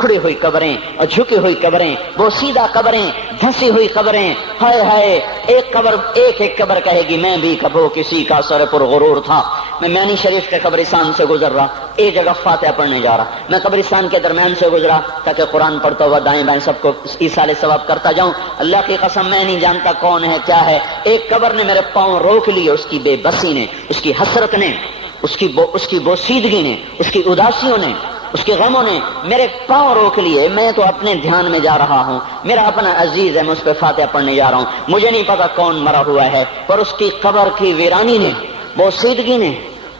उखड़ी हुई कब्रें और झुकी हुई कब्रें, वो सीधा कब्रें, धंसी हुई कब्रें, हाय हाय। एक कब्र कहेगी मैं भी कबो किसी का सर पर गुरूर था। मैं मैनी शरीफ के कब्रिस्तान से गुजर रहा, एक जगह फातिहा पढ़ने जा रहा, मैं कब्रिस्तान के दरमियान से गुजरा ताकि कुरान पढ़ता हुआ दाएं बाएं सबको ईसाले सवाब करता जाऊं। अल्लाह की कसम मैं नहीं जानता कौन है क्या है, एक कब्र ने मेरे पांव रोक लिए, उसकी बेबसी ने, उसकी हसरत ने, उसकी बोसीदगी ने, उसकी उदासियों ने, उसके गमों ने मेरे पांव रोक लिए। मैं तो अपने ध्यान में जा रहा हूं, मेरा अपना अजीज है, मैं उस पर फातिहा पढ़ने जा रहा हूं, मुझे नहीं पता कौन मरा हुआ है, पर उसकी कब्र की वीरानी ने, बोसीदगी ने,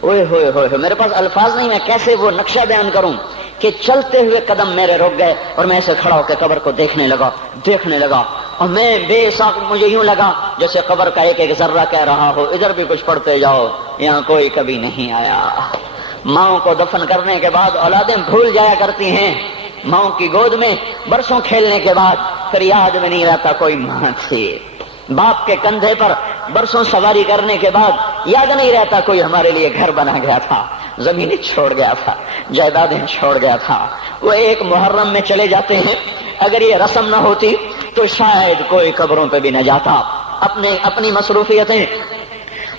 ओए होए होए, मेरे पास अल्फाज नहीं, मैं कैसे वो नक्शा बयान करूं कि चलते हुए कदम मेरे रुक गए और मैं ऐसे खड़ा होकर कब्र को देखने लगा और मैं बेसाख, मुझे यूं लगा जैसे कब्र का एक एक जर्रा कह रहा हो इधर भी कुछ पढ़ते जाओ, यहाँ कोई कभी नहीं आया। माओ को दफन करने के बाद औलादें भूल जाया करती हैं, माओ की गोद में बरसों खेलने के बाद फिर याद में नहीं रहता कोई मां थी। बाप के कंधे पर बरसों सवारी करने के बाद याद नहीं रहता कोई हमारे लिए घर बना गया था, जमीनें छोड़ गया था, जायदादें छोड़ गया था। वो एक मुहर्रम में चले जाते हैं, अगर ये रस्म न होती तो शायद कोई कब्रों पे भी न जाता। अपनी मसरूफियतें,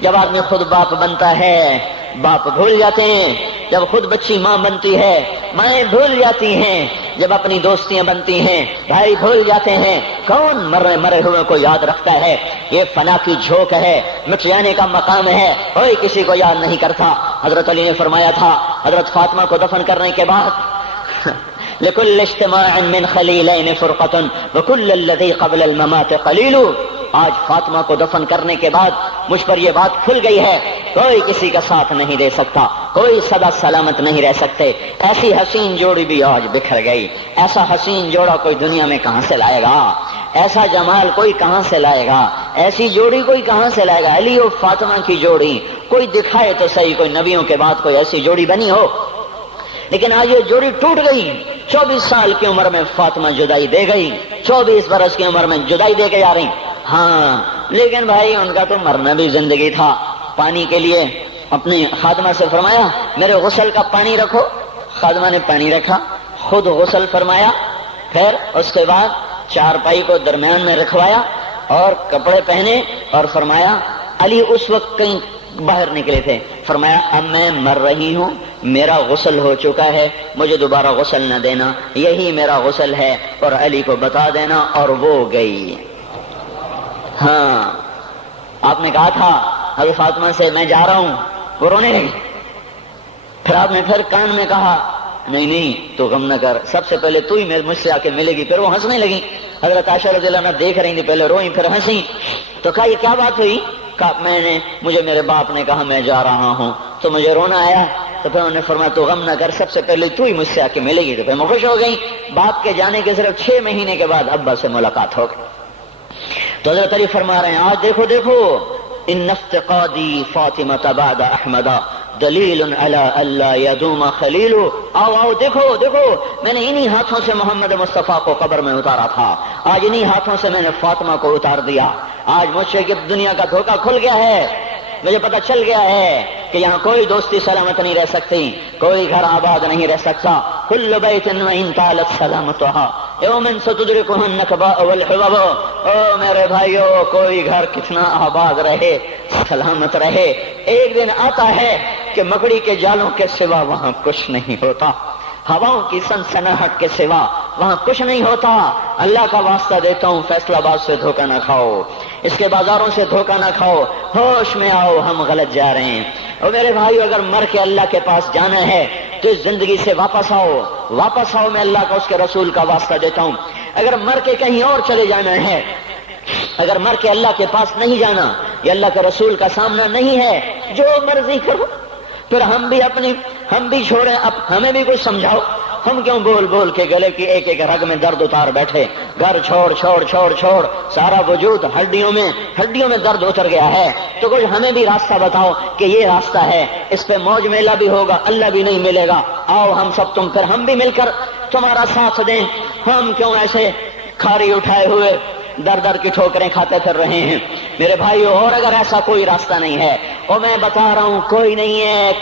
जब आदमी खुद बाप बनता है बाप भूल जाते हैं, जब खुद बच्ची माँ बनती है माएं भूल जाती हैं, जब अपनी दोस्तियां बनती हैं भाई भूल जाते हैं। कौन मरे हुए को याद रखता है? ये फना की झोंक है, मिट जाने का मकाम है, कोई किसी को याद नहीं करता। हजरत अली ने फरमाया था हजरत फातिमा को दफन करने के बाद लकुल्ल इज्तिमाअन मिन खलीलैन फुरक़तुन वकुल्ल लज़ी क़ब्ल अल-ममात क़लीलु। आज फातिमा को दफन करने के बाद मुझ पर यह बात खुल गई है, कोई किसी का साथ नहीं दे सकता, कोई सदा सलामत नहीं रह सकते। ऐसी हसीन जोड़ी भी आज बिखर गई, ऐसा हसीन जोड़ा कोई दुनिया में कहां से लाएगा, ऐसा जमाल कोई कहां से लाएगा, ऐसी जोड़ी कोई कहां से लाएगा। अली और फातिमा की जोड़ी कोई दिखाए तो सही, कोई नबियों के बाद कोई ऐसी जोड़ी बनी हो, लेकिन आज ये जोड़ी टूट गई। 24 साल की उम्र में फातिमा जुदाई दे गई, 24 बरस की उम्र में जुदाई दे के जा रही। हाँ, लेकिन भाई उनका तो मरना भी जिंदगी था। पानी के लिए अपनी खादमा से फरमाया मेरे गुस्ल का पानी रखो, खादमा ने पानी रखा, खुद गुस्ल फरमाया, फिर उसके बाद चारपाई को दरमियान में रखवाया और कपड़े पहने और फरमाया, अली उस वक्त कहीं बाहर निकले थे, फरमाया अब मैं मर रही हूँ, मेरा गुस्ल हो चुका है, मुझे दोबारा गुस्ल न देना, यही मेरा गुस्ल है और अली को बता देना। और वो गई। हाँ, आपने कहा था हज़रत फातिमा से मैं जा रहा हूँ, वो रोने लगी। फिर आपने फिर कान में कहा नहीं तो गम न कर, सबसे पहले तू ही मुझसे आके मिलेगी। फिर वो हंसने लगी। हज़रत आयशा रज़ियल्लाहु अन्हा देख रही थी, पहले रोई फिर हंसी। तो कहा ये क्या बात हुई? कहा मुझे मेरे बाप ने कहा मैं जा रहा हूँ तो मुझे रोना आया। तो फिर उन्होंने फरमाया तो गम न कर, सबसे पहले तू ही मुझसे आके मिलेगी। तो फिर मैं खुश हो गई। बाप के जाने के सिर्फ 6 महीने के बाद अब्बा से मुलाकात हो गई। तो हज़रत अली फरमा रहे हैं आज देखो इन इफ्तिक़ादी फातिमा बाद अहमदा दलील अला अल्ला यदूम खलीलु। आओ देखो मैंने इन्हीं हाथों से मोहम्मद मुस्तफा को कब्र में उतारा था, आज इन्हीं हाथों से मैंने फातिमा को उतार दिया। आज मुझसे कि दुनिया का धोखा खुल गया है, मुझे पता चल गया है कि यहाँ कोई दोस्ती सलामत नहीं रह सकती, कोई घर आबाद नहीं रह सकता। कुल्लु बैतिन व इन तालत सलामतुहा यौमन सतुदरिकुहुन नकबा वल हुबब। ओ मेरे भाइयों, कोई घर कितना आबाद रहे, सलामत रहे, एक दिन आता है कि मकड़ी के जालों के सिवा वहां कुछ नहीं होता, हवाओं की सनसनाहट के सिवा वहां कुछ नहीं होता। अल्लाह का वास्ता देता हूँ, फैसलाबाद से धोखा न खाओ, इसके बाजारों से धोखा न खाओ, होश में आओ, हम गलत जा रहे हैं। और मेरे भाई अगर मर के अल्लाह के पास जाना है तो इस जिंदगी से वापस आओ, मैं अल्लाह का उसके रसूल का वास्ता देता हूँ। अगर मर के कहीं और चले जाना है, अगर मर के अल्लाह के पास नहीं जाना या अल्लाह के रसूल का सामना नहीं है, जो मर्जी करो। फिर हम भी छोड़े, अब हमें भी कुछ समझाओ। हम क्यों बोल के गले की एक एक रग में दर्द उतार बैठे? घर छोड़ सारा वजूद हड्डियों में दर्द उतर गया है। तो कुछ हमें भी रास्ता बताओ कि ये रास्ता है, इस पे मौज मेला भी होगा, अल्लाह भी नहीं मिलेगा। आओ हम सब फिर हम भी मिलकर तुम्हारा साथ दें। हम क्यों ऐसे खारी उठाए हुए दर की ठोकरें खाते फिर रहे हैं मेरे भाइयों? और अगर ऐसा कोई रास्ता नहीं है, और मैं बता रहा हूं कोई नहीं है,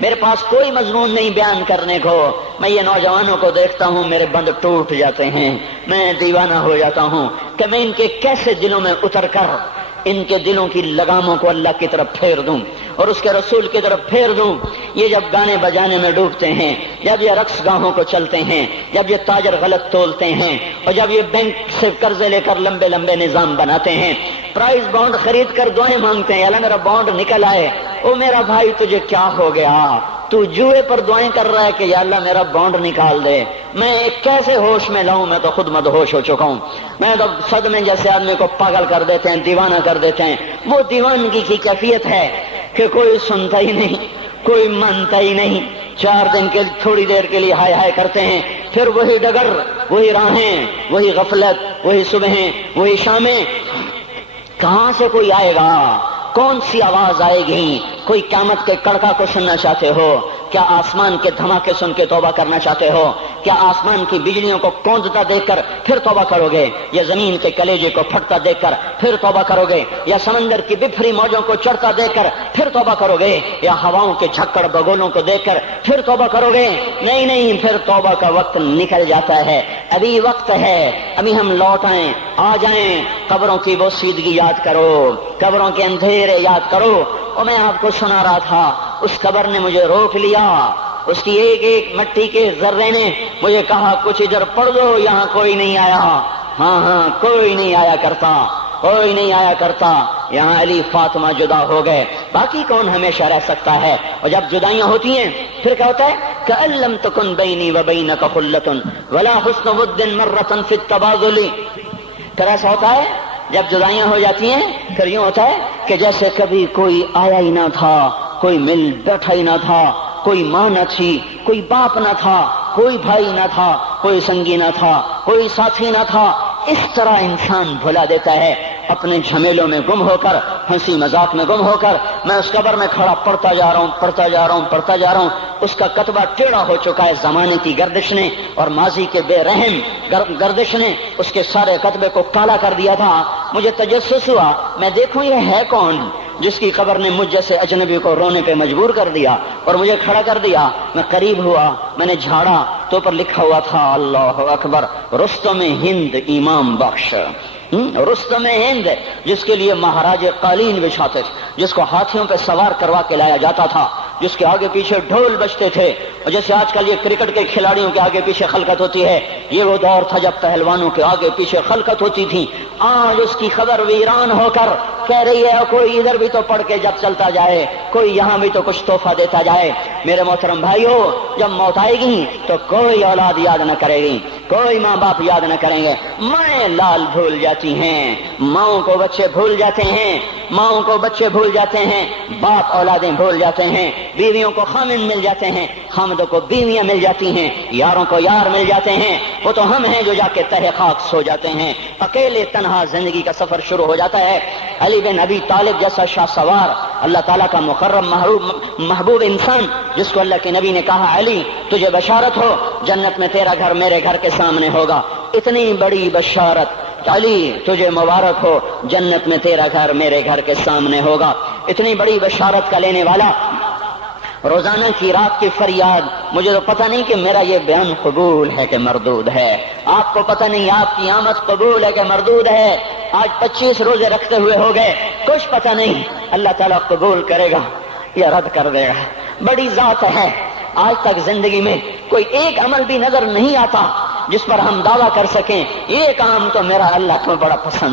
میرے پاس کوئی مضمون نہیں بیان کرنے کو. میں یہ نوجوانوں کو دیکھتا ہوں میرے بند ٹوٹ جاتے ہیں، میں دیوانہ ہو جاتا ہوں کہ میں ان کے کیسے دلوں میں اتر کر ان کے دلوں کی لگاموں کو اللہ کی طرف پھیر دوں اور اس کے رسول کی طرف پھیر دوں. یہ جب گانے بجانے میں ڈوبتے ہیں، جب یہ رقص گاہوں کو چلتے ہیں، جب یہ تاجر غلط تولتے ہیں، اور جب یہ بینک سے قرضے لے کر لمبے لمبے نظام بناتے ہیں، پرائز بانڈ خرید کر دعائیں مانگتے ہیں اللہ میرا بانڈ نکل آئے. او میرا بھائی تجھے کیا ہو گیا؟ تو جوئے پر دعائیں کر رہا ہے کہ یا اللہ میرا بانڈ نکال دے. میں کیسے ہوش میں لاؤں؟ میں تو خود مدہوش ہو چکا ہوں. میں تو صدمے جیسے آدمی کو پاگل کر دیتے ہیں، دیوانہ کر دیتے ہیں. وہ دیوانگی کی کیفیت ہے کہ کوئی سنتا ہی نہیں، کوئی مانتا ہی نہیں. 4 دن کے تھوڑی دیر کے لیے ہائے ہائے کرتے ہیں، پھر وہی ڈگر، وہی راہیں، وہی غفلت، وہی صبحیں، وہی شامیں. کہاں سے کوئی آئے گا؟ کون سی آواز آئے گی؟ کوئی قیامت کے کڑکا کو سننا چاہتے ہو؟ کیا آسمان کے دھماکے سن کے توبہ کرنا چاہتے ہو؟ کیا آسمان کی بجلیوں کو کوندتا دیکھ کر پھر توبہ کرو گے؟ یا زمین کے کلیجے کو پھٹتا دیکھ کر پھر توبہ کرو گے؟ یا سمندر کی بفری موجوں کو چڑھتا دیکھ کر پھر توبہ کرو گے؟ یا ہواؤں کے جھکڑ بگولوں کو دیکھ کر پھر توبہ کرو گے؟ نہیں نہیں، پھر توبہ کا وقت نکل جاتا ہے. ابھی وقت ہے، ابھی ہم لوٹ آئیں، آ جائیں. قبروں کی وہ سیدگی یاد کرو، قبروں کے اندھیرے یاد کرو. اور میں آپ کو سنا رہا تھا، اس قبر نے مجھے روک لیا، اس کی ایک ایک مٹی کے ذرے نے مجھے کہا کچھ ادھر پڑھ دو، یہاں کوئی نہیں آیا. ہاں کوئی نہیں آیا کرتا، کوئی نہیں آیا کرتا. یہاں علی فاطمہ جدا ہو گئے، باقی کون ہمیشہ رہ سکتا ہے؟ اور جب جدائیاں ہوتی ہیں پھر کیا ہوتا ہے؟ کہ لم تکن بینی و بینک خلۃ ولا حسن ود مرۃ فی التباذل. پھر ایسا ہوتا ہے جب جدائیاں ہو جاتی ہیں پھر یوں ہوتا ہے کہ جیسے کبھی کوئی آیا ہی نہ تھا، کوئی مل بیٹھا ہی نہ تھا، کوئی ماں نہ تھی، کوئی باپ نہ تھا، کوئی بھائی نہ تھا، کوئی سنگی نہ تھا، کوئی ساتھی نہ تھا. اس طرح انسان بھلا دیتا ہے اپنے جھمیلوں میں گم ہو کر، ہنسی مذاق میں گم ہو کر. میں اس قبر میں کھڑا پڑھتا جا رہا ہوں، پڑھتا جا رہا ہوں، پڑھتا جا رہا ہوں. اس کا کتبہ ٹیڑھا ہو چکا ہے زمانے کی گردش نے اور ماضی کے بے رحم گردش نے اس کے سارے کتبے کو کالا کر دیا تھا. مجھے تجسس ہوا، میں دیکھوں یہ ہے کون جس کی قبر نے مجھ جیسے اجنبی کو رونے پہ مجبور کر دیا اور مجھے کھڑا کر دیا. میں قریب ہوا، میں نے جھاڑا تو پر لکھا ہوا تھا اللہ اکبر، رستم ہند امام بخش. رستم ہند، جس کے لیے مہاراج قالین بچھاتے تھے، جس کو ہاتھیوں پہ سوار کروا کے لایا جاتا تھا، جس کے آگے پیچھے ڈھول بجتے تھے. اور جیسے آج کل یہ کرکٹ کے کھلاڑیوں کے آگے پیچھے خلقت ہوتی ہے، یہ وہ دور تھا جب پہلوانوں کے آگے پیچھے خلقت ہوتی تھی. آج اس کی خبر ویران ہو کر کہہ رہی ہے کوئی ادھر بھی تو پڑھ کے جب چلتا جائے، کوئی یہاں بھی تو کچھ تحفہ دیتا جائے. میرے محترم بھائیو، جب موت آئے گی تو کوئی اولاد یاد نہ کرے گی، کوئی ماں باپ یاد نہ کریں گے. مائیں لال بھول جاتی ہیں، ماؤں کو بچے بھول جاتے ہیں، ماؤں کو بچے بھول جاتے ہیں، باپ اولادیں بھول جاتے ہیں، بیویوں کو خامن مل جاتے ہیں، خامدوں کو بیویاں مل جاتی ہیں، یاروں کو یار مل جاتے ہیں. وہ تو ہم ہیں جو جا کے تہہ خاک سو جاتے ہیں. اکیلے تنہا زندگی کا سفر شروع ہو جاتا ہے. علی بن ابی طالب جیسا شاہ سوار، اللہ تعالیٰ کا مکرم محبوب انسان، جس کو اللہ کے نبی نے کہا علی تجھے بشارت ہو، جنت میں تیرا گھر میرے گھر کے سامنے ہوگا. اتنی بڑی بشارت، علی تجھے مبارک ہو، جنت میں تیرا گھر میرے گھر کے سامنے ہوگا. اتنی بڑی بشارت کا لینے والا، روزانہ کی رات کی فریاد. مجھے تو پتہ نہیں کہ میرا یہ بیان قبول ہے کہ مردود ہے. آپ کو پتہ نہیں آپ کی آمد قبول ہے کہ مردود ہے. آج 25 روزے رکھتے ہوئے ہو گئے، کچھ پتہ نہیں اللہ تعالیٰ قبول کرے گا یا رد کر دے گا. بڑی ذات ہے. آج تک زندگی میں کوئی ایک عمل بھی نظر نہیں آتا جس پر ہم دعویٰ کر سکیں یہ کام تو میرا اللہ کو بڑا پسند